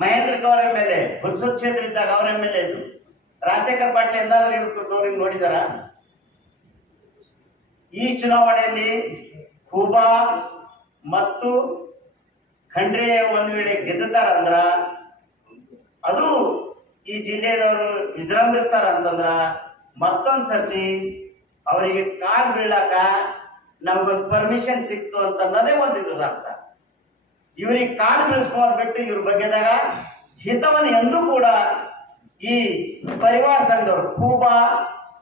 Mahendra guar MLA Hunsur ಕ್ಷೇತ್ರ ಇದ್ದಾಗ ಅವ್ರ MLA ಇದು. ರಾಜಶೇಖರ್ ಪಾಟೀಲ್ ಎಂದಾದ್ರೂ ಇವ್ರಿಗೆ ನೋಡಿದಾರ? ಈ ಚುನಾವಣೆಯಲ್ಲಿ ಖೂಬಾ ಮತ್ತು ಖಂಡ್ರೆ ಒಂದ್ ವೇಳೆ ಗೆದ್ದುತ್ತಾರ ಅಂದ್ರ ಅದು ಈ ಜಿಲ್ಲೆಯವರು ವಿಜೃಂಭಿಸ್ತಾರ ಅಂತಂದ್ರ ಮತ್ತೊಂದ್ ಸರ್ತಿ ಅವರಿಗೆ ಕಾಲ್ ಬೀಳಾಕ ನಮ್ಗೊಂದು ಪರ್ಮಿಷನ್ ಸಿಕ್ತು ಅಂತ ಅನ್ನೋದೇ ಒಂದು ಇದ್ರ ಅರ್ಥ. ಇವ್ರಿಗೆ ಕಾಲ್ ಬೀಳಿಸ್ಕೊಂಡ್ ಬಿಟ್ಟು ಇವ್ರ ಬಗ್ಗೆದಾಗ ಹಿತವನ್ನು ಎಂದೂ ಕೂಡ ಈ ಪರಿವಾರ ಸಂಘದವರು ಖೂಬಾ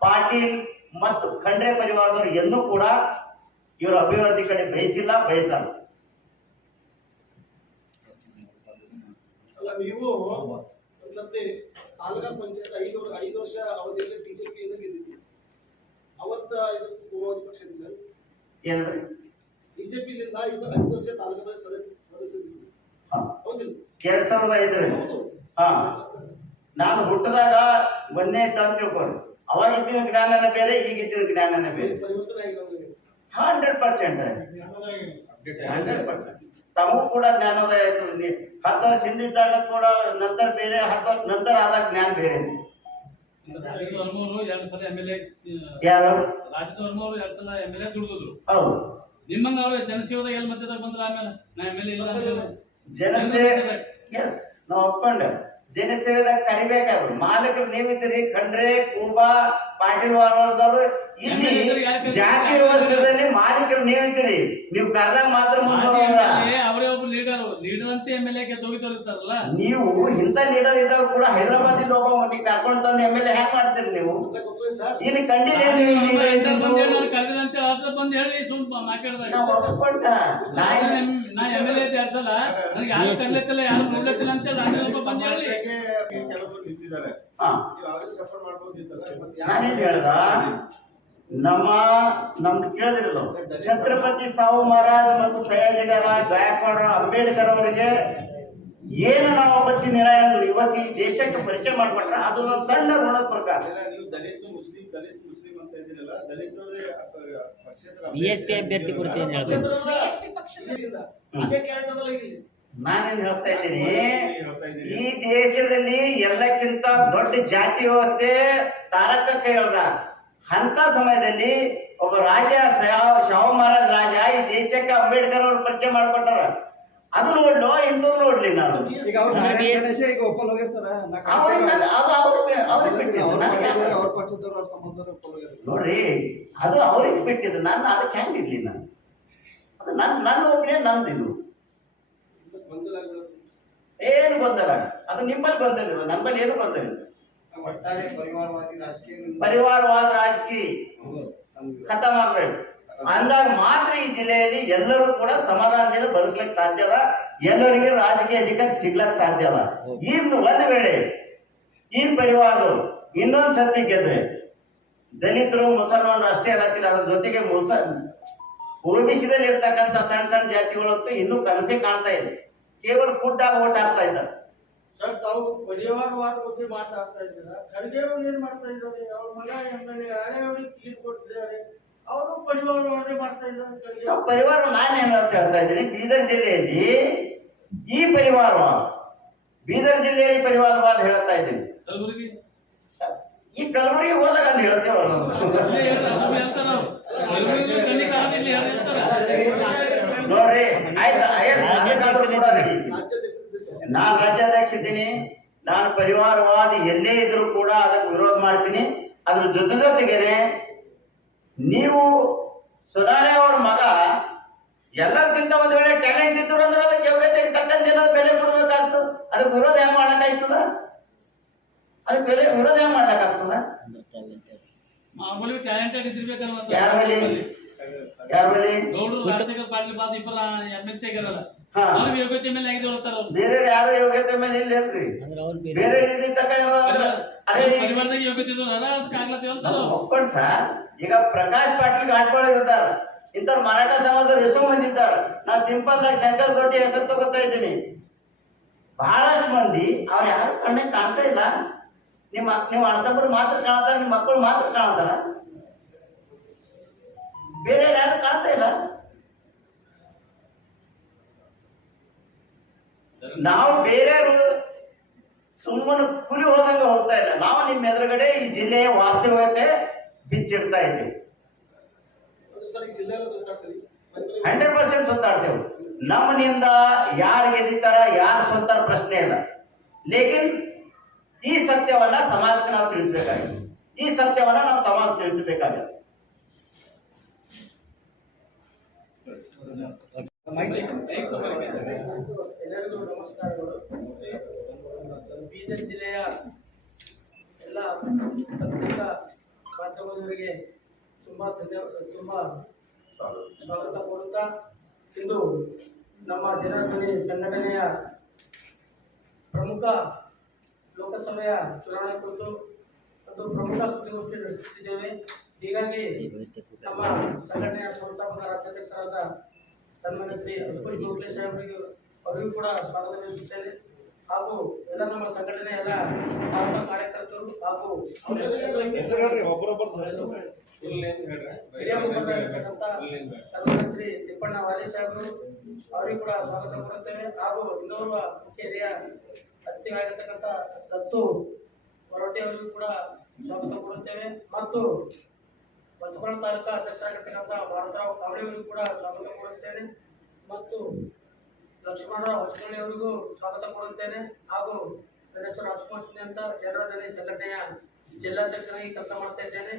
ಪಾಟೀಲ್ ಮತ್ತು ಖಂಡ್ರೆ ಪರಿವಾರದವರು ಎಂದೂ ಕೂಡ ಇವರ ಅಭಿವೃದ್ಧಿ ಕಡೆ ಬಯಸಿಲ್ಲ, ಬಯಸಲ್ಲ. ಅಲ್ಲ, ನೀವು ಒಂದ್ಸತಿ ತಾಲೂಕಾ ಪಂಚಾಯತ್ 5 ವರ್ಷ ಅವಧಿಯಲ್ಲಿ ಬಿಜೆಪಿಯಿಂದ ಗೆದ್ದಿದ್ದೀವಿ. ಅವತ್ತ ಪಕ್ಷದಿಂದ ಏನಂದ್ರೆ ಬಿಜೆಪಿಯಿಂದ 5 ವರ್ಷ ತಾಲೂಕಾ ಸದಸ್ಯರಿದ್ದೀವಿ. ಹೌದಿಲ್ಲ? 2005 ಹೌದು. ಹಾ, ನಾನು ಹುಟ್ಟದಾಗ ಒಂದೇ ಅಂತ ತಿಳ್ಕೊಂಡು ಅವಾಗ ಇದ್ದಿನ ಜ್ಞಾನನೇ ಬೇರೆ, ಈಗ ಇದ್ದಿನ ಜ್ಞಾನನೇ ಬೇರೆ. ಪರಿವರ್ತನೆ ಆಗಿದೆ 100%. ತಮಗೂ ಕೂಡ ಜ್ಞಾನೋದಯ ಆಯ್ತದೆ. 10 ವರ್ಷ ಹಿಂದಿದ್ದಾಗ ಕೂಡ ನಂತರ ಬೇರೆ, 10 ವರ್ಷ ನಂತರ ಆದಾಗ ಜ್ಞಾನ ಬೇರೆ. ಯಾರು ಹೌದು, ನಿಮ್ಮಂಗ ಅವ್ರ ಜನಸೇವೆದಾಗ ಎಲ್ಲಿ ಮಧ್ಯದಾಗ ಬಂದ್ರ ಆಮೇಲೆ ನಾ MLA ಇಲ್ಲ ಜನಸೇವೆ ಎಸ್ ನಾವು ಒಪ್ಕೊಂಡೆ. ಜನಸೇವೆದಾಗ ಕರಿಬೇಕಾದ್ರು ಮಾಲಕರು ನೀವಿದ್ದೀರಿ. ಖಂಡ್ರೆ ಖೂಬಾ ಪಾಟೀಲ್ ವಾರದವರು ಇಲ್ಲಿ ಜಾತಿ ವ್ಯವಸ್ಥೆದಲ್ಲಿ ಮಾಲೀಕರು ನೀವಿದ್ದೀರಿ. ನೀವು ಕರೆದಾಗ ಮಾತ್ರ ಅವರೇ ಒಬ್ಬ ಲೀಡರ್ ಅಂತ MLA ತೊಗಿತಾರಲ್ಲ. ನೀವು ಇಂಥ ಲೀಡರ್ ಇದ್ದಾಗ ಕೂಡ ಹೈದರಾಬಾದ್ ಇಂದ ಒಬ್ಬ ನೀವು ಕರ್ಕೊಂಡು ತಂದು MLA ಹ್ಯಾಕ್ ಮಾಡ್ತೀರಿ ನೀವು? ಇಲ್ಲಿ ಕಂಡಿಲ್ಲ ಕರೆದಿರಂತ ಬಂದು ಹೇಳಿ ಸುಮ್ ಮಾತಾಡಿದಾಗ ನಾ MLA 2 ಸಲ ನನಗೆ ಯಾರು ಕರ್ಲತ್ತಿಲ್ಲ, ಯಾರು ನೋಡ್ಲತ್ತಿಲ್ಲ ಅಂತ ಹೇಳಿ ಬಂದು ಹೇಳಿ. ನಾನೇನ್ ಹೇಳ್ದ, ನಮ್ದು ಕೇಳಿದಿರಲ್ಲ, ಛತ್ರಪತಿ ಸಾಹು ಮಹಾರಾಜ್ ಮತ್ತು ಸಯಾಜಿಗಾರ ಗಾಯಕ್ವಾಡ ಅಂಬೇಡ್ಕರ್ ಅವರಿಗೆ ಏನು ನಾವು ಅವತ್ತಿ ನಿರ್ಣಯ ಇವತ್ತು ಈ ದೇಶಕ್ಕೆ ಪರಿಚಯ ಮಾಡ್ಕೊಟ್ರ ಅದು ಒಂದು ಸಣ್ಣ ಋಣ ಪ್ರಕಾರ. BSP ಅಭ್ಯರ್ಥಿ ಕುರಿತು ಏನ್ ಹೇಳ್ತೀವಿ? ನಾನೇನ್ ಹೇಳ್ತಾ ಇದ್ದೀನಿ, ಈ ದೇಶದಲ್ಲಿ ಎಲ್ಲಕ್ಕಿಂತ ದೊಡ್ಡ ಜಾತಿ ವ್ಯವಸ್ಥೆ ತಾರಕಕ್ಕೆ ಹೇಳ್ದ. ಅಂತ ಸಮಯದಲ್ಲಿ ಒಬ್ಬ ರಾಜ ಶಾಹು ಮಹಾರಾಜ್ ರಾಜ ಈ ದೇಶಕ್ಕೆ ಅಂಬೇಡ್ಕರ್ ಅವರು ಪರಿಚಯ ಮಾಡ್ಕೊಟ್ಟಾರ. ಅದು ನೋಡ್ಲು ಇಂಥದ್ದು ನೋಡ್ಲಿ ನಾನು. ನೋಡ್ರಿ, ಅದು ಅವ್ರಿಗೆ ಬಿಟ್ಟಿದ್ದು, ನಾನು ಅದಕ್ಕೆ ಹೆಂಗ್ ಇಡ್ಲಿ? ನಾನು ಅದು ನನ್ನ ಒಪಿನಿಯನ್, ನಂದಿದು ಏನು ಗೊಂದಲ. ಅದು ನಿಮ್ಮಲ್ಲಿ ಗೊಂದಲ, ನಮ್ಮಲ್ಲಿ ಏನು ಗೊಂದಲ ಇಲ್ಲ. ಪರಿವಾರವಾದ ರಾಜಕೀಯ ಖತಮ್ ಆಗ್ಬೇಕು ಅಂದಾಗ ಮಾತ್ರ ಈ ಜಿಲ್ಲೆಯಲ್ಲಿ ಎಲ್ಲರೂ ಕೂಡ ಸಮಾಧಾನದಿಂದ ಬದುಕಲಿಕ್ಕೆ ಸಾಧ್ಯ ಅದ. ಎಲ್ಲರಿಗೆ ರಾಜಕೀಯ ಅಧಿಕಾರ ಸಿಗ್ಲಕ್ ಸಾಧ್ಯ ಅದ. ಇನ್ನು ಒಂದು ವೇಳೆ ಈ ಪರಿವಾರಗಳು ಇನ್ನೊಂದ್ ಸರ್ತಿ ಗೆದ್ರೆ ದಲಿತರು ಮುಸಲ್ಮಾನರು ಅಷ್ಟೇ ಹೇಳತ್ತಿಲ್ಲ, ಅದ್ರ ಜೊತೆಗೆ OBCದಲ್ಲಿ ಇರ್ತಕ್ಕಂಥ ಸಣ್ಣ ಸಣ್ಣ ಜಾತಿಗಳಂತೂ ಇನ್ನೂ ಕನಸೇ ಕಾಣ್ತಾ ಇದೆ. ಕೇವಲ ಫುಡ್ಡಾಗಿ ಓಟ್ ಹಾಕ್ತಾ ಇದ್ದಾರೆ. ಸರ್, ತಾವು ಪರಿವಾರವಾದ ಬಗ್ಗೆ ಮಾತಾಡ್ತಾ ಇದ್ದೀರಾ. ಖರ್ಗೆ ಅವರು ಏನ್ ಮಾಡ್ತಾ ಇದ್ದಾರೆ? ಅವ್ರ ಮಗ MLA ಹಳೆಯವ್ರಿಗೆ ತೀರ್ ಕೊಟ್ಟಿದ್ದಾರೆ, ಅವರು ಪರಿವಾರವಾದ ಮಾಡ್ತಾ ಇದ್ದಾರೆ. ಪರಿವಾರ ನಾನೇನು ಅಂತ ಹೇಳ್ತಾ ಇದ್ದೀನಿ, ಬೀದರ್ ಜಿಲ್ಲೆಯಲ್ಲಿ ಈ ಪರಿವಾರವಾದ, ಬೀದರ್ ಜಿಲ್ಲೆಯಲ್ಲಿ ಪರಿವಾರವಾದ ಹೇಳ್ತಾ ಇದ್ದೀನಿ. ಈ ಕಲಬುರಗಿ ಹೋದಾಗ ಅಂತ ಹೇಳ್ತೇವೆ. ನೋಡ್ರಿ, ಆಯ್ತು, ನಾನು ರಾಜ್ಯಾಧ್ಯಕ್ಷ ಇದ್ದೀನಿ. ನಾನು ಪರಿವಾರವಾದಿ ಎಲ್ಲೇ ಇದ್ರು ಕೂಡ ಅದಕ್ಕೆ ವಿರೋಧ ಮಾಡ್ತೀನಿ. ಅದ್ರ ಜೊತೆಗೇನೆ ನೀವು ಸುಧಾರೆ ಅವ್ರ ಮಗ ಎಲ್ಲರಿಗಿಂತ ಒಂದು ವೇಳೆ ಟ್ಯಾಲೆಂಟ್ ಇದ್ರು ಅಂದ್ರೆ ಅದಕ್ಕೆ ಯೋಗ್ಯತೆಗೆ ತಕ್ಕಂತೆ ಬೆಲೆ ಕೊಡ್ಬೇಕಾಗ್ತದ. ಅದಕ್ಕೆ ವಿರೋಧ ಹೆಂಗ್ ಮಾಡಕ್ಕಾಗ್ತದ? ಅದಕ್ಕೆ ವಿರೋಧ ಹೆಂಗ್ ಮಾಡ್ಲಿಕ್ಕಾಗ್ತದ? ಯಾರ ಮೇಲೆ ರಾಜಶೇಖರ್ ಪಾಟೀಲ್ ಬಾದ್ ಇಬ್ಬರ MLC ಆಗಿರಲ್ಲ, ಯೋಗ್ಯತೆ ಮೇಲೆ ಆಗಿರ್ತಾರ. ಬೇರೆ ಯಾರು ಯೋಗ್ಯತೆ ಮೇಲೆ ಇಲ್ಲ ಹೇಳ್ರಿ. ಬೇರೆ ಒಪ್ಕೊಂಡ್ ಸರ್. ಈಗ ಪ್ರಕಾಶ್ ಪಾಟೀಲ್ ಆಟ್ಕೊಳ್ಳಿ ಇರ್ತಾರ, ಇಂಥವ್ರು ಮರಾಠ ಸಮಾಜದವ್ರು ಎಷ್ಟೋ ಮಂದಿ ಇದ್ದಾರೆ. ನಾ ಸಿಂಪಲ್ ಆಗಿ ಶಂಕರ್ ದೊಡ್ಡಿ ಹೆಸರು ತಗೋತಾ ಇದ್ದೀನಿ. ಬಹಳಷ್ಟು ಮಂದಿ ಅವ್ರು ಯಾರು ಕಣ್ಣಿಗೆ ಕಾಣ್ತಾ ಇಲ್ಲ. ನಿಮ್ಮ ಅಣ್ಣತಮ್ಮರು ಮಾತ್ರ ಕಾಣ್ತಾರ, ನಿಮ್ಮ ಮಕ್ಕಳು ಮಾತ್ರ ಕಾಣ್ತಾರ, ಬೇರೆ ಯಾರು ಕಾಣ್ತಾ ಇಲ್ಲ. ನಾವು ಬೇರೆ ಸುಮ್ಮನೆ ಕುರಿ ಹೋದಂಗ ಹೋಗ್ತಾ ಇಲ್ಲ. ನಾವು ನಿಮ್ಮ ಎದುರುಗಡೆ ಈ ಜಿಲ್ಲೆಯ ವಾಸ್ತವಿಕತೆ ಬಿಚ್ಚಿಡ್ತಾ ಇದ್ದೀವಿ. ಅದು ಸರ್, ಈ ಜಿಲ್ಲೆ ಎಲ್ಲ ಸುತ್ತಾಡ್ತೀರಿ 100% ಸುತ್ತಾಡ್ತೇವೆ. ನಮ್ಮನಿಂದ ಯಾರು ಗೆದ್ದಿತಾರ ಯಾರು ಸೋಲ್ತಾರ ಪ್ರಶ್ನೆ ಇಲ್ಲ. ಲೇಕಿನ್ ಈ ಸತ್ಯವನ್ನ ಸಮಾಜಕ್ಕೆ ನಾವು ತಿಳಿಸಬೇಕಾಗಿದೆ. ಈ ಸತ್ಯವನ್ನ ನಾವು ಸಮಾಜ ತಿಳಿಸಬೇಕಾಗಿದೆ. ಎಲ್ಲರಿಗೂ ನಮಸ್ಕಾರಗಳು. ಬೀದರ್ ಜಿಲ್ಲೆಯ ಎಲ್ಲ ಪತ್ರಿಕಾ ಮಾಧ್ಯಮದವರಿಗೆ ತುಂಬಾ ಸ್ವಾಗತ ಕೋರುತ್ತಾ, ಇಂದು ನಮ್ಮ ಜನಧ್ವನಿ ಸಂಘಟನೆಯ ಪ್ರಮುಖ ಲೋಕಸಭೆಯ ಚುನಾವಣೆ ಕುರಿತು ಒಂದು ಪ್ರಮುಖ ಸುದ್ದಿಗೋಷ್ಠಿ ನಡೆಸುತ್ತಿದ್ದೇವೆ. ಹೀಗಾಗಿ ನಮ್ಮ ಸಂಘಟನೆಯ ಸಂಸ್ಥಾಪಕ ರಾಜ್ಯಾಧ್ಯಕ್ಷರಾದ ಸನ್ಮಾನ್ಯ ಶ್ರೀ ಅಶ್ವಥ್ ಗೋಖಲೆ ಸಾಹೇಬರಿಗೆ ಅವರಿಗೂ ಕೂಡ ಸ್ವಾಗತ ನೀಡುತ್ತೇನೆ. ಹಾಗೂ ಎಲ್ಲ ನಮ್ಮ ಸಂಘಟನೆಯ ಎಲ್ಲ ಕಾರ್ಯಕರ್ತರು ಹಾಗೂ ಸನ್ಮಾನ್ಯ ಶ್ರೀ ತಿಪ್ಪಣ್ಣ ವಾಲಿ ಸಾಹೇಬರು ಅವರಿಗೂ ಕೂಡ ಸ್ವಾಗತ ಕೊಡುತ್ತೇವೆ. ಹಾಗೂ ಇನ್ನೋರ್ವ ಮುಖ್ಯ ಹಿರಿಯ ಅತಿಥಿಗಳಾಗಿರ್ತಕ್ಕಂಥ ದತ್ತು ಹೊರಟ್ಟಿ ಅವರಿಗೂ ಕೂಡ ಸ್ವಾಗತ ಕೊಡುತ್ತೇವೆ. ಮತ್ತು ಬಸವನ ತಾಲೂಕಾ ಅಧ್ಯಕ್ಷರಾಗಿರ್ತಕ್ಕಂಥ ಭಾರತರಾವ್ ಕಾವಳೆ ಅವರಿಗೂ ಕೂಡ ಸ್ವಾಗತ ಕೊಡುತ್ತೇನೆ. ಮತ್ತು ಲಕ್ಷ್ಮಣರಾವ್ ಹೊಸಳ್ಳಿ ಅವರಿಗೂ ಸ್ವಾಗತ ಕೊಡುತ್ತೇನೆ. ಹಾಗೂ ನನ್ನ ಹೆಸರು ರಾಜ್ಕುಮಾರ್ ಸಿಂಗ್ ಅಂತ ಜನರದಲ್ಲಿ ಸಂಘಟನೆಯ ಜಿಲ್ಲಾಧ್ಯಕ್ಷರಾಗಿ ಕೆಲಸ ಮಾಡ್ತಾ ಇದ್ದೇನೆ.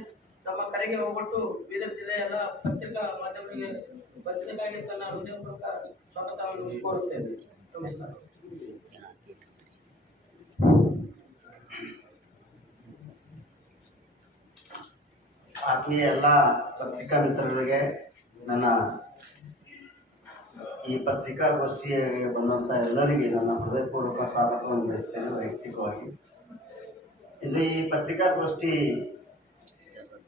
ನಮ್ಮ ಕರೆಗೆ ಹೋಗ್ಬಿಟ್ಟು ಬೀದರ್ ಜಿಲ್ಲೆಯ ಎಲ್ಲ ಪತ್ರಿಕಾ ಮಾಧ್ಯಮಗಳಿಗೆ ಬಂದಿದ್ದಕ್ಕಾಗಿ ತನ್ನ ಹೃದಯಪೂರ್ವಕ ಸ್ವಾಗತವನ್ನು ಕೋರುತ್ತೇನೆ. ನಮಸ್ಕಾರ. ಆತ್ಮೀಯ ಎಲ್ಲ ಪತ್ರಿಕಾ ಮಿತ್ರರಿಗೆ ನನ್ನ ಈ ಪತ್ರಿಕಾಗೋಷ್ಠಿಗೆ ಬಂದಂಥ ಎಲ್ಲರಿಗೆ ನನ್ನ ಹೃದಯಪೂರ್ವಕ ಸ್ವಾಗತವನ್ನು ಬಯಸ್ತೇನೆ ವೈಯಕ್ತಿಕವಾಗಿ. ಇದು ಈ ಪತ್ರಿಕಾಗೋಷ್ಠಿ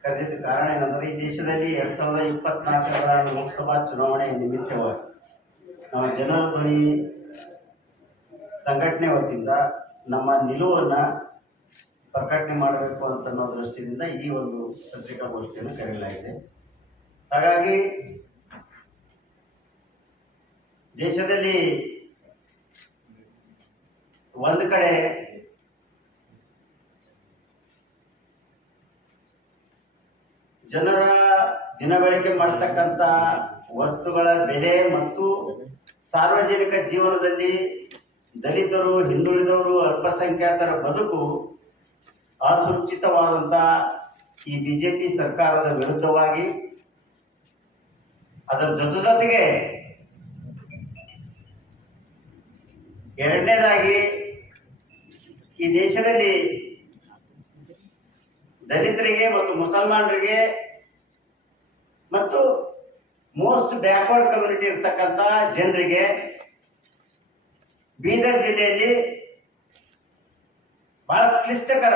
ಕರೆದಿದ್ದ ಕಾರಣ ಏನಂದರೆ, ಈ ದೇಶದಲ್ಲಿ 2024ರ ಲೋಕಸಭಾ ಚುನಾವಣೆ ನಿಮಿತ್ತವಾಗಿ ನಾವು ಜನರ ಧ್ವನಿ ಸಂಘಟನೆ ವತಿಯಿಂದ ನಮ್ಮ ನಿಲುವನ್ನು ಪ್ರಕಟಣೆ ಮಾಡಬೇಕು ಅಂತ ಅನ್ನೋ ದೃಷ್ಟಿಯಿಂದ ಈ ಒಂದು ಪತ್ರಿಕಾಗೋಷ್ಠಿಯನ್ನು ಕರೆಯಲಾಗಿದೆ. ಹಾಗಾಗಿ ದೇಶದಲ್ಲಿ ಒಂದು ಕಡೆ ಜನರ ದಿನಬಳಕೆ ಮಾಡತಕ್ಕಂಥ ವಸ್ತುಗಳ ಬೆಲೆ ಮತ್ತು ಸಾರ್ವಜನಿಕ ಜೀವನದಲ್ಲಿ ದಲಿತರು, ಹಿಂದುಳಿದವರು, ಅಲ್ಪಸಂಖ್ಯಾತರ ಬದುಕು ಅಸುರಕ್ಷಿತವಾದಂಥ ಈ ಬಿಜೆಪಿ ಸರ್ಕಾರದ ವಿರುದ್ಧವಾಗಿ ಅದರ ಜೊತೆಗೆ ಎರಡನೇದಾಗಿ ಈ ದೇಶದಲ್ಲಿ ದಲಿತರಿಗೆ ಮತ್ತು ಮುಸಲ್ಮಾನರಿಗೆ ಮತ್ತು ಮೋಸ್ಟ್ ಬ್ಯಾಕ್ವರ್ಡ್ ಕಮ್ಯುನಿಟಿ ಇರ್ತಕ್ಕಂಥ ಜನರಿಗೆ ಬೀದರ್ ಜಿಲ್ಲೆಯಲ್ಲಿ ಬಹಳ ಕ್ಲಿಷ್ಟಕರ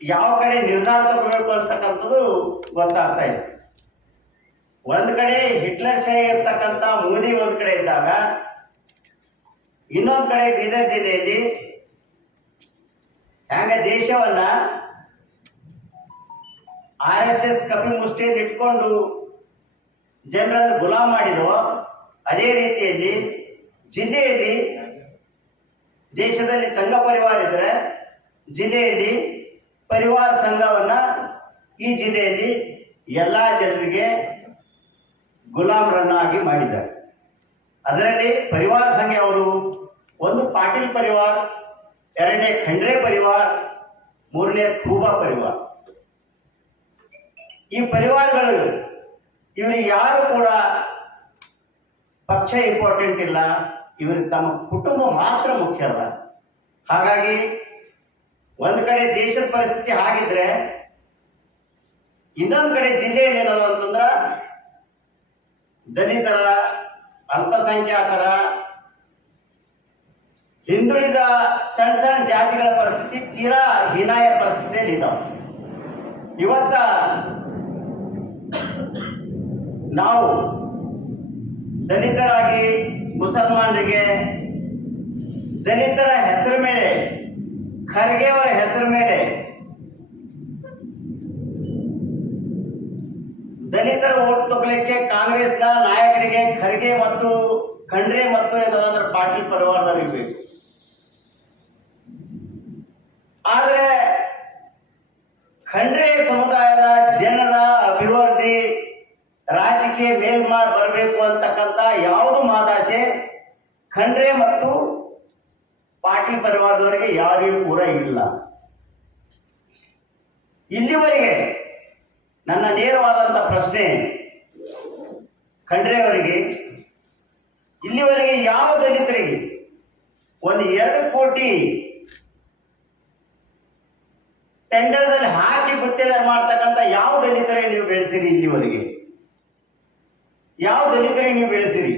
ಯಾವ ಕಡೆ ನಿರ್ಧಾರ ತಗೋಬೇಕು ಅಂತಕ್ಕಂಥದ್ದು ಗೊತ್ತಾಗ್ತಾ ಇದೆ. ಒಂದ್ ಕಡೆ ಹಿಟ್ಲರ್ ಶಾಹಿ ಇರ್ತಕ್ಕಂಥ ಮೋದಿ ಒಂದ್ ಕಡೆ ಇದ್ದಾಗ, ಇನ್ನೊಂದ್ ಕಡೆ ಬೀದರ್ ಜಿಲ್ಲೆಯಲ್ಲಿ ಹ್ಯಾಂಗ ದೇಶವನ್ನ RSS ಕಪಿ ಮುಷ್ಟಿಯಲ್ಲಿ ಇಟ್ಕೊಂಡು ಜನರನ್ನು ಗುಲಾಮ್ ಮಾಡಿದೋ, ಅದೇ ರೀತಿಯಲ್ಲಿ ಜಿಲ್ಲೆಯಲ್ಲಿ ದೇಶದಲ್ಲಿ ಸಂಘ ಪರಿವಾರ ಇದ್ರೆ ಜಿಲ್ಲೆಯಲ್ಲಿ ಪರಿವಾರ ಸಂಘವನ್ನ ಈ ಜಿಲ್ಲೆಯಲ್ಲಿ ಎಲ್ಲ ಜನರಿಗೆ ಗುಲಾಮರನ್ನಾಗಿ ಮಾಡಿದ್ದಾರೆ. ಅದರಲ್ಲಿ ಪರಿವಾರ ಸಂಘ ಅವರು, ಒಂದು ಪಾಟೀಲ್ ಪರಿವಾರ, ಎರಡನೇ ಖಂಡ್ರೆ ಪರಿವಾರ, ಮೂರನೇ ಖೂಬಾ ಪರಿವಾರ. ಈ ಪರಿವಾರಗಳು ಇವರಿಗೆ ಯಾರು ಕೂಡ ಪಕ್ಷ ಇಂಪಾರ್ಟೆಂಟ್ ಇಲ್ಲ, ಇವರಿಗೆ ತಮ್ಮ ಕುಟುಂಬ ಮಾತ್ರ ಮುಖ್ಯ ಅಲ್ಲ. ಹಾಗಾಗಿ ಒಂದ್ ಕಡೆ ದೇಶದ ಪರಿಸ್ಥಿತಿ ಹಾಗಿದ್ರೆ, ಇನ್ನೊಂದ್ ಕಡೆ ಜಿಲ್ಲೆಯಲ್ಲಿ ಏನದ ಅಂತಂದ್ರ ದಲಿತರ, ಅಲ್ಪಸಂಖ್ಯಾತರ, ಹಿಂದುಳಿದ ಸಣ್ಣ ಸಣ್ಣ ಜಾತಿಗಳ ಪರಿಸ್ಥಿತಿ ತೀರಾ ಹೀನಾಯ ಪರಿಸ್ಥಿತಿಯಲ್ಲಿ ಇದ್ದಾವೆ. ಇವತ್ತ ನಾವು ದಲಿತರಾಗಿ ಮುಸಲ್ಮಾನರಿಗೆ ದಲಿತರ ಹೆಸರ ಮೇಲೆ, ಖರ್ಗೆ ಅವರ ಹೆಸರ ಮೇಲೆ ದಲಿತರ ಓಟ್ ತಗೊಳ್ಳಿಕ್ಕೆ ಕಾಂಗ್ರೆಸ್ನ ನಾಯಕರಿಗೆ ಖರ್ಗೆ ಮತ್ತು ಖಂಡ್ರೆ ಮತ್ತು ಏನಂದ್ರೆ ಪಾಟೀಲ್ ಪರಿವಾರದವರಿಗೆ ಬೇಕು. ಆದರೆ ಖಂಡ್ರೆ ಸಮುದಾಯದ ಜನರ ಅಭಿವೃದ್ಧಿ ರಾಜಕೀಯ ಬರಬೇಕು ಅಂತಕ್ಕಂಥ ಯಾವುದು ಮಾದಾಸೆ ಖಂಡ್ರೆ ಮತ್ತು ಪಾಟೀಲ್ ಪರಿವಾರದವರಿಗೆ ಯಾರಿಗೂ ಕೂಡ ಇಲ್ಲ. ಇಲ್ಲಿವರೆಗೆ ನನ್ನ ನೇರವಾದಂಥ ಪ್ರಶ್ನೆ ಖಂಡ್ರೆ ಅವರಿಗೆ, ಇಲ್ಲಿವರೆಗೆ ಯಾವ ದಲಿತರಿಗೆ ಒಂದು 2 ಕೋಟಿ ಟೆಂಡರ್ದಲ್ಲಿ ಹಾಕಿ ಗುತ್ತಿಗೆ ಮಾಡ್ತಕ್ಕಂಥ ಯಾವ ದಲಿತರಿಗೆ ನೀವು ಬೆಳೆಸಿರಿ? ಇಲ್ಲಿವರೆಗೆ ಯಾವ ದಲಿತರಿಗೆ ನೀವು ಬೆಳೆಸಿರಿ?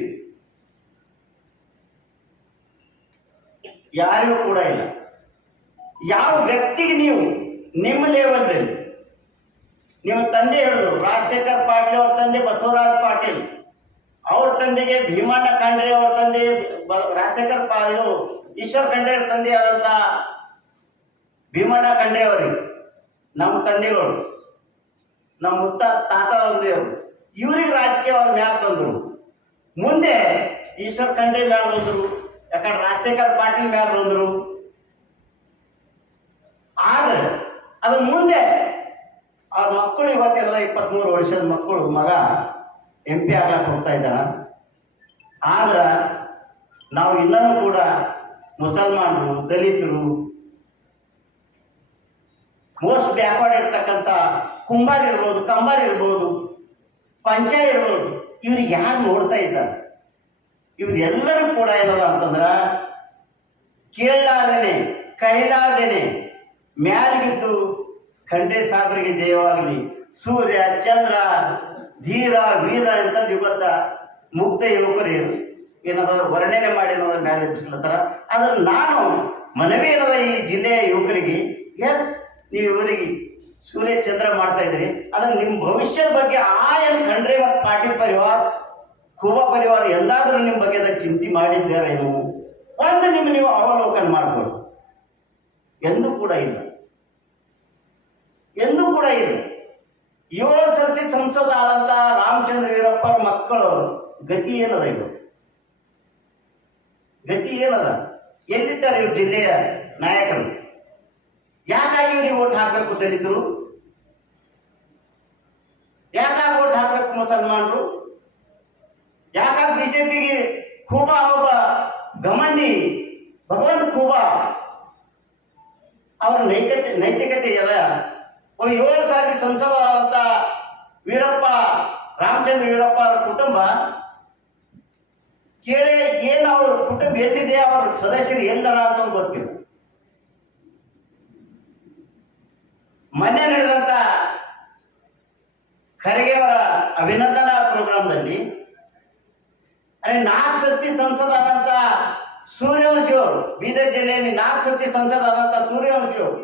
ಯಾರಿಗೂ ಕೂಡ ಇಲ್ಲ. ಯಾವ ವ್ಯಕ್ತಿಗೆ ನೀವು ನಿಮ್ಮ ಲೇವಲ್ದಲ್ಲಿ ನಿಮ್ಮ ತಂದೆ ಹೇಳಿದ್ರು, ರಾಜಶೇಖರ್ ಪಾಟೀಲ್ ಅವ್ರ ತಂದೆ ಬಸವರಾಜ್ ಪಾಟೀಲ್, ಅವ್ರ ತಂದೆಗೆ ಭೀಮಣ್ಣ ಖಂಡ್ರೆ ಅವ್ರ ತಂದೆ ಇದು ಈಶ್ವರ್ ಖಂಡ್ರೆ ಅವ್ರ ತಂದೆ ಆದಂತ ಭೀಮಣ್ಣ ಖಂಡ್ರೆ ಅವರಿಗೆ ನಮ್ಮ ತಂದೆಗಳು, ನಮ್ಮ ತಾತ ತಂದೆಯವರು, ಇವ್ರಿಗೆ ರಾಜಕೀಯವಾಗಿ ಮ್ಯಾಲ ತಂದ್ರು. ಮುಂದೆ ಈಶ್ವರ್ ಖಂಡ್ರೆ ಮ್ಯಾಲ ಬಂದ್ರು, ಯಾಕಂದ್ರೆ ರಾಜಶೇಖರ್ ಪಾಟೀಲ್ ಮ್ಯಾಲ ಬಂದ್ರು. ಆದ್ರೆ ಅದ್ರ ಮುಂದೆ ಅವ್ರ ಮಕ್ಕಳು ಇವತ್ತೆಲ್ಲ 23 ವರ್ಷದ ಮಕ್ಕಳು ಮಗ MP ಆಗ್ಲಕ್ಕೆ ಹೋಗ್ತಾ ಇದ್ದಾರ. ಆದ್ರ ನಾವು ಇನ್ನೂ ಕೂಡ ಮುಸಲ್ಮಾನರು, ದಲಿತರು, ಮೋಸ್ಟ್ ಬ್ಯಾಕ್ವರ್ಡ್ ಇರ್ತಕ್ಕಂಥ ಕುಂಬಾರ್ ಇರ್ಬೋದು, ಕಂಬಾರ್ ಇರ್ಬೋದು, ಪಂಚಾಯತ್ ಇರ್ಬೋದು, ಇವ್ರಿಗೆ ಯಾರು ನೋಡ್ತಾ ಇದ್ದಾರೆ? ಇವ್ರೆಲ್ಲರೂ ಕೂಡ ಏನದ ಅಂತಂದ್ರ ಕೇಳಲಾದೇನೆ ಕೈಲಾದೇನೆ ಮ್ಯಾಲಿಗಿದ್ದು ಖಂಡ್ರೆ ಸಾಹೇಬರಿಗೆ ಜಯವಾಗಲಿ, ಸೂರ್ಯ ಚಂದ್ರ ಧೀರ ವೀರ ಅಂತ ಇವತ್ತ ಮುಗ್ಧ ಯುವಕರು ಏನಾದ್ರು ವರ್ಣನೆ ಮಾಡಿ ಅನ್ನೋದ್ರ ಮೇಲೆ ಎಬ್ಬಿಸ್ಲತ್ತಾರ. ಅದ್ರ ನಾನು ಮನವಿ ಏನದ ಈ ಜಿಲ್ಲೆಯ ಯುವಕರಿಗೆ, ಎಸ್ ನೀವು ಇವರಿಗೆ ಸೂರ್ಯ ಚಂದ್ರ ಮಾಡ್ತಾ ಇದ್ರಿ, ಅದ್ರ ನಿಮ್ಮ ಭವಿಷ್ಯದ ಬಗ್ಗೆ ಏನು ಖಂಡ್ರೆ ಮತ್ತು ಪಾಟೀಲ್ ಪರಿವಾರ ಖೂಬಾ ಪರಿವಾರ ಎಂದಾದ್ರೂ ನಿಮ್ಮ ಬಗ್ಗೆ ಚಿಂತೆ ಮಾಡಿದ್ದಾರೇನು ಒಂದು ನೀವು ಅವಲೋಕನ ಮಾಡ್ಬೋದು. ಎಂದೂ ಕೂಡ ಇಲ್ಲ, ಎಂದೂ ಕೂಡ ಇಲ್ಲ. 7 ಸದಸ್ಯ ಸಂಸದ ಆದಂತ ರಾಮಚಂದ್ರ ವೀರಪ್ಪ ಅವ್ರ ಮಕ್ಕಳು ಗತಿ ಏನದ? ಇವರು ಗತಿ ಏನದ? ಎಲ್ಲಿಟ್ಟಾರೆ ಇವ್ರ ಜಿಲ್ಲೆಯ ನಾಯಕರು? ಯಾಕಾಗಿ ಇವ್ರಿಗೆ ಓಟ್ ಹಾಕ್ಬೇಕು ದಲಿತರು? ಯಾಕಾಗಿ ಓಟ್ ಹಾಕ್ಬೇಕು ಮುಸಲ್ಮಾನರು? ಯಾಕಾಗಿ ಬಿಜೆಪಿಗೆ ಖೂಬಾ ಒಬ್ಬ ಗಮಂಡಿ ಭಗವಂತ ಖೂಬಾ ಅವರ ನೈತಿಕತೆ ಎಲ್ಲ 7 ಸಾರಿ ಸಂಸದರಾದಂತ ವೀರಪ್ಪ ರಾಮಚಂದ್ರ ವೀರಪ್ಪ ಅವರ ಕುಟುಂಬ ಕೇಳಿ ಏನು ಅವ್ರ ಕುಟುಂಬ ಎಲ್ಲಿದೆ, ಅವ್ರ ಸದಸ್ಯರು ಎಲ್ಲರ ಅಂತ ಗೊತ್ತಿಲ್ಲ. ಮೊನ್ನೆ ನಡೆದಂತ ಖರ್ಗೆ ಅವರ ಅಭಿನಂದನಾ ಪ್ರೋಗ್ರಾಂನಲ್ಲಿ 4 ಸತಿ ಸಂಸದರಾದಂತ ಸೂರ್ಯವಂಶಿ ಅವರು, ಬೀದರ್ ಜಿಲ್ಲೆಯಲ್ಲಿ 4 ಸತಿ ಸಂಸದರಾದಂತ ಸೂರ್ಯವಂಶಿ ಅವರು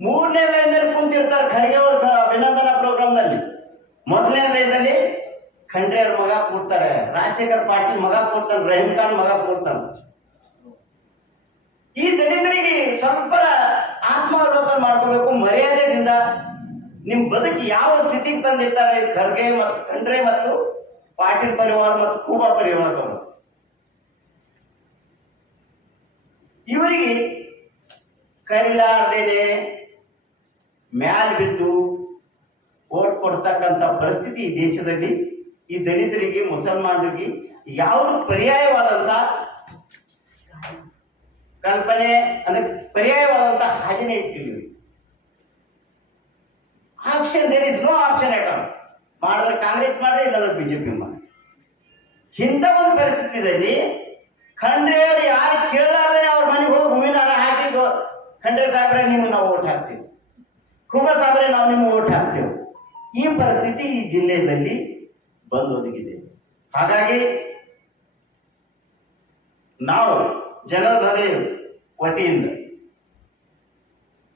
3ನೇ ಲೈನ್ನಲ್ಲಿ ಕುಂತಿರ್ತಾರೆ ಖರ್ಗೆ ಅವರ ಅಭಿನಂದನಾ ಪ್ರೋಗ್ರಾಂನಲ್ಲಿ. 1ನೇ ಲೈನ್ನಲ್ಲಿ ಖಂಡ್ರೆ ಅವ್ರ ಮಗ ಕೂಡ್ತಾರೆ, ರಾಜಶೇಖರ್ ಪಾಟೀಲ್ ಮಗ ಕೂಡ್ತಾನೆ, ರಹೀಂ ಖಾನ್ ಮಗ ಕೂಡ್ತಾನೆ. ಈ ದಲಿತರಿಗೆ ಸ್ವಲ್ಪ ಆತ್ಮಾವಲೋಕನ ಮಾಡ್ಕೋಬೇಕು, ಮರ್ಯಾದೆಯಿಂದ ನಿಮ್ ಬದುಕಿ ಯಾವ ಸ್ಥಿತಿಗೆ ತಂದಿರ್ತಾರೆ ಖರ್ಗೆ ಮತ್ತು ಖಂಡ್ರೆ ಮತ್ತು ಪಾಟೀಲ್ ಪರಿವಾರ ಮತ್ತು ಖೂಬಾ ಪರಿವಾರದವರು. ಇವರಿಗೆ ಕರಿಲಾರ್ದೇನೆ ಮ್ಯಾಲ್ ಬಿದ್ದು ಓಟ್ ಕೊಡ್ತಕ್ಕಂಥ ಪರಿಸ್ಥಿತಿ ಈ ದೇಶದಲ್ಲಿ ಈ ದಲಿತರಿಗೆ ಮುಸಲ್ಮಾನರಿಗೆ ಯಾವುದು ಪರ್ಯಾಯವಾದಂತ ಕಲ್ಪನೆ ಅಂದ್ರೆ ಪರ್ಯಾಯವಾದಂತ ಹಾದಿನೇ ಇಟ್ಟಿಲ್ಲ. Option there is no option at all. ಮಾಡಿದ್ರೆ ಕಾಂಗ್ರೆಸ್ ಮಾಡ್ರಿ, ಇಲ್ಲಾಂದ್ರೆ ಬಿಜೆಪಿ ಮಾಡಿ. ಇಂಥ ಒಂದು ಪರಿಸ್ಥಿತಿಯಲ್ಲಿ ಖಂಡ್ರೆ ಅವರು ಯಾರು ಕೇಳಲಾರ್ದೇ ಅವ್ರ ಮನೆಗೆ ಹೋಗಿ ಹೂವಿನ ಹಾರ ಹಾಕಿ ಖಂಡ್ರೆ ಸಾಹೇಬ್ರೆ ನೀವು ನಾವು ಓಟ್ ಹಾಕ್ತೀವಿ, ಖೂಬಾ ಸಾಹೇಬ್ರೆ ನಾವು ನಿಮ್ಗೆ ಓಟ್ ಹಾಕ್ತೇವೆ. ಈ ಪರಿಸ್ಥಿತಿ ಈ ಜಿಲ್ಲೆಯಲ್ಲಿ ಬಂದೊದಗಿದೆ. ಹಾಗಾಗಿ ನಾವು ಜನರ ವತಿಯಿಂದ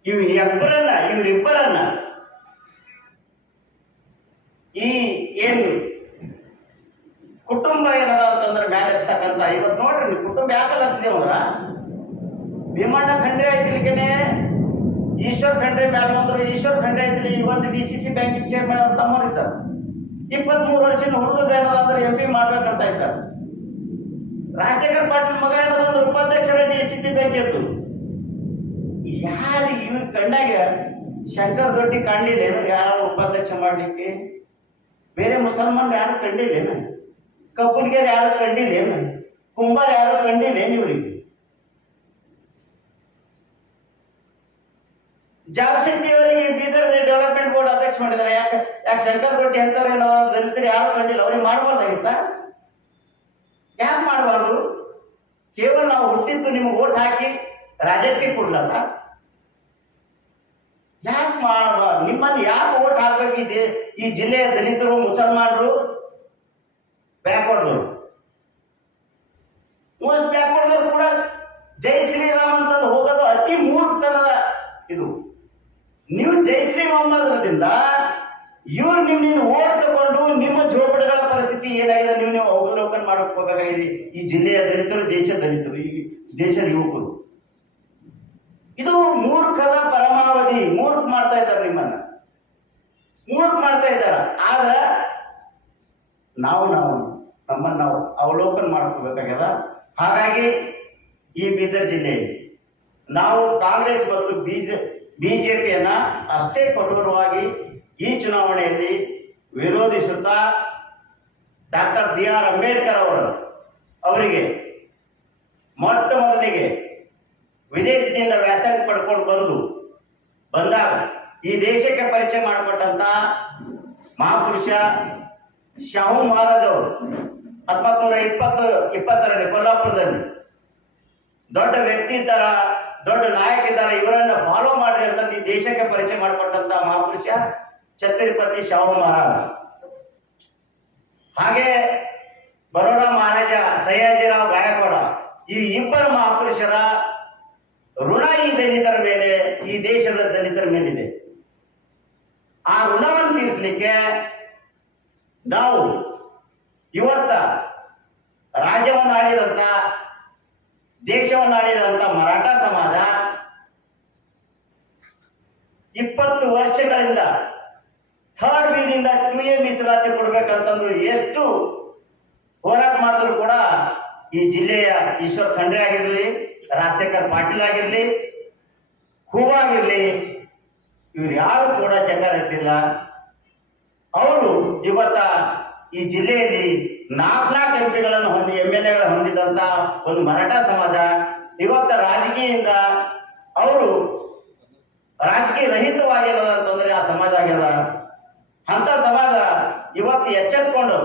ಇವರಿಬ್ಬರನ್ನ ಈ ಏನು ಕುಟುಂಬ ಏನದ ಅಂತಂದ್ರೆ ಮ್ಯಾಲೆ ಎತ್ತಕ್ಕಂತ ಇವತ್ತು ನೋಡ್ರಿ ನೀವು ಕುಟುಂಬ ಯಾಕಲ್ಲತ್ತಿದೇವ ಅಂದ್ರ ಭೀಮಣ್ಣ ಖಂಡ್ರೆ ಐತಿಲಿಕ್ಕೇನೆ ಈಶ್ವರ್ ಖಂಡ್ರೆ ಮ್ಯಾಲ ಬಂದ್ರು. ಈಶ್ವರ್ ಖಂಡ್ರೆ ಐತಿಲಿ ಇವತ್ತು DCC ಬ್ಯಾಂಕಿಂಗ್ ಚೇರ್ಮನ್ ಅವ್ರ ತಮ್ಮವ್ರು ಇದ್ದಾರೆ. 23 ವರ್ಷದ ಹುಡುಗ ಏನದ ಅಂದ್ರೆ MP ಮಾಡ್ಬೇಕಂತ ಇದ್ದಾರೆ. ರಾಜಶೇಖರ್ ಪಾಟೀಲ್ ಮಗ ಏನದಂದ್ರೆ ಉಪಾಧ್ಯಕ್ಷರ DCC ಬ್ಯಾಂಕ್ ಇತ್ತು. ಯಾರು ಇವ್ರ ಕಂಡಾಗ ಶಂಕರ್ ದೊಡ್ಡಿ ಕಾಣಲಿಲ್ಲ ಯಾರು ಉಪಾಧ್ಯಕ್ಷ ಮಾಡ್ಲಿಕ್ಕೆ? ಬೇರೆ ಮುಸಲ್ಮಾನ್ ಯಾರು ಕಂಡಿಲ್ಲೇನು? ಕಬ್ಬುಲ್ಗೆರ್ ಯಾರು ಕಂಡಿಲ್ಲೇನು? ಕುಂಬಾರ್ ಯಾರು ಕಂಡಿಲ್ಲೇನು ಇವ್ರಿಗೆ? ಜಾಬ್ ಅವರಿಗೆ ಬೀದರ್ ಡೆವಲಪ್ಮೆಂಟ್ ಬೋರ್ಡ್ ಅಧ್ಯಕ್ಷ ಮಾಡಿದ್ದಾರೆ. ಯಾಕೆ ಶಂಕರ್ ದೊಡ್ಡಿ ಅಂತವ್ರೇನೋ ದಲಿತರು ಯಾರು ಕಂಡಿಲ್ಲ, ಅವ್ರಿಗೆ ಮಾಡಬಾರ್ದಾಗಿತ್ತ? ಯಾಕೆ ಮಾಡಬಾರ್ದು? ಕೇವಲ ನಾವು ಹುಟ್ಟಿದ್ದು ನಿಮ್ಗೆ ಓಟ್ ಹಾಕಿ ರಾಜಕೀಯ ಕೊಡ್ಲಲ್ಲ, ಯಾಕೆ ಮಾಡಬಾರ್ದು? ನಿಮ್ಮನ್ನು ಯಾಕೆ ಓಟ್ ಹಾಕಬೇಕಿದೆ? ಈ ಜಿಲ್ಲೆಯ ದಲಿತರು, ಮುಸಲ್ಮಾನರು, ಬ್ಯಾಕ್ವರ್ಡ್ದವರು, ಮೋಸ್ಟ್ ಬ್ಯಾಕ್ವರ್ಡ್ದವ್ರು ಕೂಡ ಜೈ ಶ್ರೀರಾಮ್ ಅಂತ ಹೋಗೋದು ಅತಿ ಮೂರ್ಖತನದ ಇದು. ನೀವು ಜೈ ಶ್ರೀರಾಮ್ ಅನ್ನೋದ್ರಿಂದ ಇವ್ರು ನಿಮ್ಮಿಂದ ಓಟ್ ತಗೊಂಡು ನಿಮ್ಮ ಜೋಪಡಿಗಳ ಪರಿಸ್ಥಿತಿ ಏನಾಗಿದೆ ನೀವು ಅವಲೋಕನ ಮಾಡಬೇಕಾಗಿದೆ. ಈ ಜಿಲ್ಲೆಯ ದಲಿತರು, ದೇಶ ದಲಿತರು, ಈ ದೇಶದ ಯುವಕರು, ಇದು ಮೂರ್ಖದ ಪರಮಾವಧಿ. ಮೂರ್ಖ ಮಾಡ್ತಾ ಇದ್ದಾರೆ, ನಿಮ್ಮನ್ನ ಮೂರ್ಖ ಮಾಡ್ತಾ ಇದ್ದಾರೆ. ಆದ್ರೆ ನಮ್ಮನ್ನು ನಾವು ಅವಲೋಕನ ಮಾಡ್ಕೋಬೇಕಾಗ್ಯದ. ಹಾಗಾಗಿ ಈ ಬೀದರ್ ಜಿಲ್ಲೆಯಲ್ಲಿ ನಾವು ಕಾಂಗ್ರೆಸ್ ಮತ್ತು ಬಿಜೆಪಿಯನ್ನ ಅಷ್ಟೇ ಕಠೋರವಾಗಿ ಈ ಚುನಾವಣೆಯಲ್ಲಿ ವಿರೋಧಿಸುತ್ತಾ ಡಾಕ್ಟರ್ BR ಅಂಬೇಡ್ಕರ್ ಅವರಿಗೆ ಮೊಟ್ಟ ಮೊದಲಿಗೆ ವಿದೇಶದಿಂದ ವ್ಯಾಸಂಗ ಪಡ್ಕೊಂಡು ಬಂದಾಗ ಈ ದೇಶಕ್ಕೆ ಪರಿಚಯ ಮಾಡಿಕೊಟ್ಟಂತ ಮಹಾಪುರುಷ ಶಾಹು ಮಹಾರಾಜ್ ಅವರು 1920ರಲ್ಲಿ ಕೊಲ್ಲಾಪುರದಲ್ಲಿ ದೊಡ್ಡ ವ್ಯಕ್ತಿ ಇದ್ದಾರ, ದೊಡ್ಡ ನಾಯಕ ಇದ್ದಾರೆ, ಇವರನ್ನ ಫಾಲೋ ಮಾಡ್ರಿ ಅಂತ ಈ ದೇಶಕ್ಕೆ ಪರಿಚಯ ಮಾಡಿಕೊಟ್ಟಂತ ಮಹಾಪುರುಷ ಛತ್ರಪತಿ ಶಾಹು ಮಹಾರಾಜ್. ಹಾಗೆ ಬರೋಡಾ ಮಹಾರಾಜ ಸಯ್ಯಾಜಿರಾವ್ ಗಾಯಕ್ವಾಡ, ಈ ಇಬ್ಬರು ಮಹಾಪುರುಷರ ಋಣ ಈ ದಲಿತರ ಮೇಲೆ, ಈ ದೇಶದ ದಲಿತರ ಮೇಲಿದೆ. ಆ ಋಣವನ್ನು ತೀರಿಸಲಿಕ್ಕೆ ನಾವು ಇವತ್ತ ರಾಜ್ಯವನ್ನು ಆಳಿದಂತ, ದೇಶವನ್ನು ಆಳಿದಂತ ಮರಾಠ ಸಮಾಜ 20 ವರ್ಷಗಳಿಂದ ಥರ್ಡ್ ಬೀದಿಂದ 2A ಮೀಸಲಾತಿ ಕೊಡ್ಬೇಕಂತಂದು ಎಷ್ಟು ಹೋರಾಟ ಮಾಡಿದ್ರು ಕೂಡ ಈ ಜಿಲ್ಲೆಯ ಈಶ್ವರ್ ಖಂಡ್ರೆ ಆಗಿರ್ಲಿ, ರಾಜಶೇಖರ್ ಪಾಟೀಲ್ ಆಗಿರ್ಲಿ, ಖೂಬಾ ಆಗಿರ್ಲಿ, ಇವ್ರು ಯಾರು ಕೂಡ ಚಕ್ಕರೆತ್ತಿಲ್ಲ. ಅವರು ಇವತ್ತ ಈ ಜಿಲ್ಲೆಯಲ್ಲಿ 4 MP-ಗಳನ್ನು MLA-ಗಳನ್ನು ಹೊಂದಿದಂತ ಒಂದು ಮರಾಠ ಸಮಾಜ ಇವತ್ತ ರಾಜಕೀಯದಿಂದ ಅವರು ರಾಜಕೀಯ ರಹಿತವಾಗಿಲ್ಲ ಅಂತಂದ್ರೆ ಆ ಸಮಾಜ ಆಗ್ಯದ. ಅಂತ ಸಮಾಜ ಇವತ್ತು ಎಚ್ಚೆತ್ಕೊಂಡು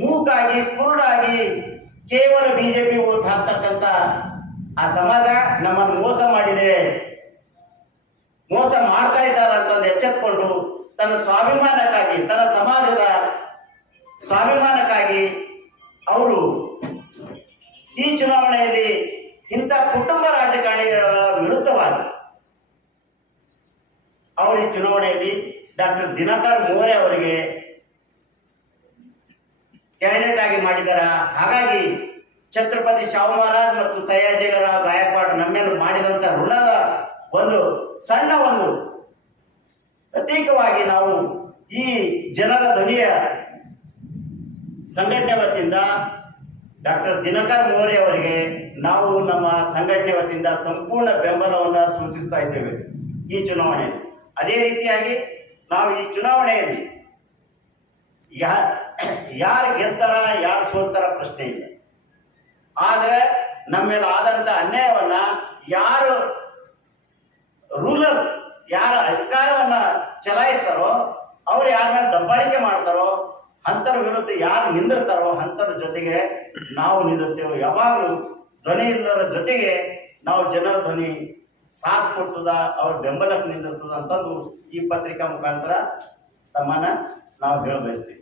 ಮೂಕಾಗಿ ಕುರುಡಾಗಿ ಕೇವಲ ಬಿಜೆಪಿ ಓಟ್ ಹಾಕ್ತಕ್ಕಂತ ಆ ಸಮಾಜ ನಮ್ಮನ್ನು ಮೋಸ ಮಾಡಿದೆ, ಮೋಸ ಮಾಡ್ತಾ ಇದ್ದಾರೆ ಅಂತಂದು ಎಚ್ಚೆತ್ಕೊಂಡು ತನ್ನ ಸ್ವಾಭಿಮಾನಕ್ಕಾಗಿ, ತನ್ನ ಸಮಾಜದ ಸ್ವಾಭಿಮಾನಕ್ಕಾಗಿ ಅವರು ಈ ಚುನಾವಣೆಯಲ್ಲಿ ಇಂಥ ಕುಟುಂಬ ರಾಜಕಾರಣಿಗಳ ವಿರುದ್ಧವಾಗಿ ಅವರು ಈ ಚುನಾವಣೆಯಲ್ಲಿ ಡಾಕ್ಟರ್ ದಿನಕರ್ ಮೋರೆ ಅವರಿಗೆ ಕ್ಯಾಂಡಿಡೇಟ್ ಆಗಿ ಮಾಡಿದಾರ. ಹಾಗಾಗಿ ಛತ್ರಪತಿ ಶಾಹು ಮಹಾರಾಜ್ ಮತ್ತು ಸಯ್ಯಾಜಿರಾವ್ ಗಾಯಕ್ವಾಡ್ ನಮ್ಮೇಲೆ ಮಾಡಿದಂತ ಋಣದ ಒಂದು ಸಣ್ಣ ಒಂದು ಪ್ರತೀಕವಾಗಿ ನಾವು ಈ ಜನರ ಧ್ವನಿಯ ಸಂಘಟನೆ ವತಿಯಿಂದ ಡಾಕ್ಟರ್ ದಿನಕರ್ ಮೋರೆ ಅವರಿಗೆ ನಾವು ನಮ್ಮ ಸಂಘಟನೆ ವತಿಯಿಂದ ಸಂಪೂರ್ಣ ಬೆಂಬಲವನ್ನು ಸೂಚಿಸ್ತಾ ಇದ್ದೇವೆ ಈ ಚುನಾವಣೆ. ಅದೇ ರೀತಿಯಾಗಿ ನಾವು ಈ ಚುನಾವಣೆಯಲ್ಲಿ ಯಾರು ಗೆಲ್ತಾರ ಯಾರು ಸೋಲ್ತಾರ ಪ್ರಶ್ನೆ ಇಲ್ಲ. ಆದ್ರೆ ನಮ್ಮ ಮೇಲೆ ಆದಂತ ಅನ್ಯಾಯವನ್ನ ಯಾರು ರೂಲರ್ಸ್, ಯಾರ ಅಧಿಕಾರವನ್ನ ಚಲಾಯಿಸ್ತಾರೋ, ಅವ್ರು ಯಾರ ಮೇಲೆ ದಬ್ಬಾಳಿಕೆ ಮಾಡ್ತಾರೋ ಅಂತರ ವಿರುದ್ಧ ಯಾರು ನಿಂದಿರ್ತಾರೋ ಅಂತರ ಜೊತೆಗೆ ನಾವು ನಿಲ್ಲುತ್ತೇವೆ. ಯಾವಾಗಲೂ ಧ್ವನಿ ಇಲ್ಲದರ ಜೊತೆಗೆ ನಾವು ಜನರ ಧ್ವನಿ ಸಾಥ್ ಕೊಡ್ತದ, ಅವ್ರ ಬೆಂಬಲಕ್ಕೆ ನಿಂದಿರ್ತದ ಅಂತಂದು ಈ ಪತ್ರಿಕಾ ಮುಖಾಂತರ ತಮ್ಮನ್ನ ನಾವು ಹೇಳ ಬಯಸ್ತೀವಿ.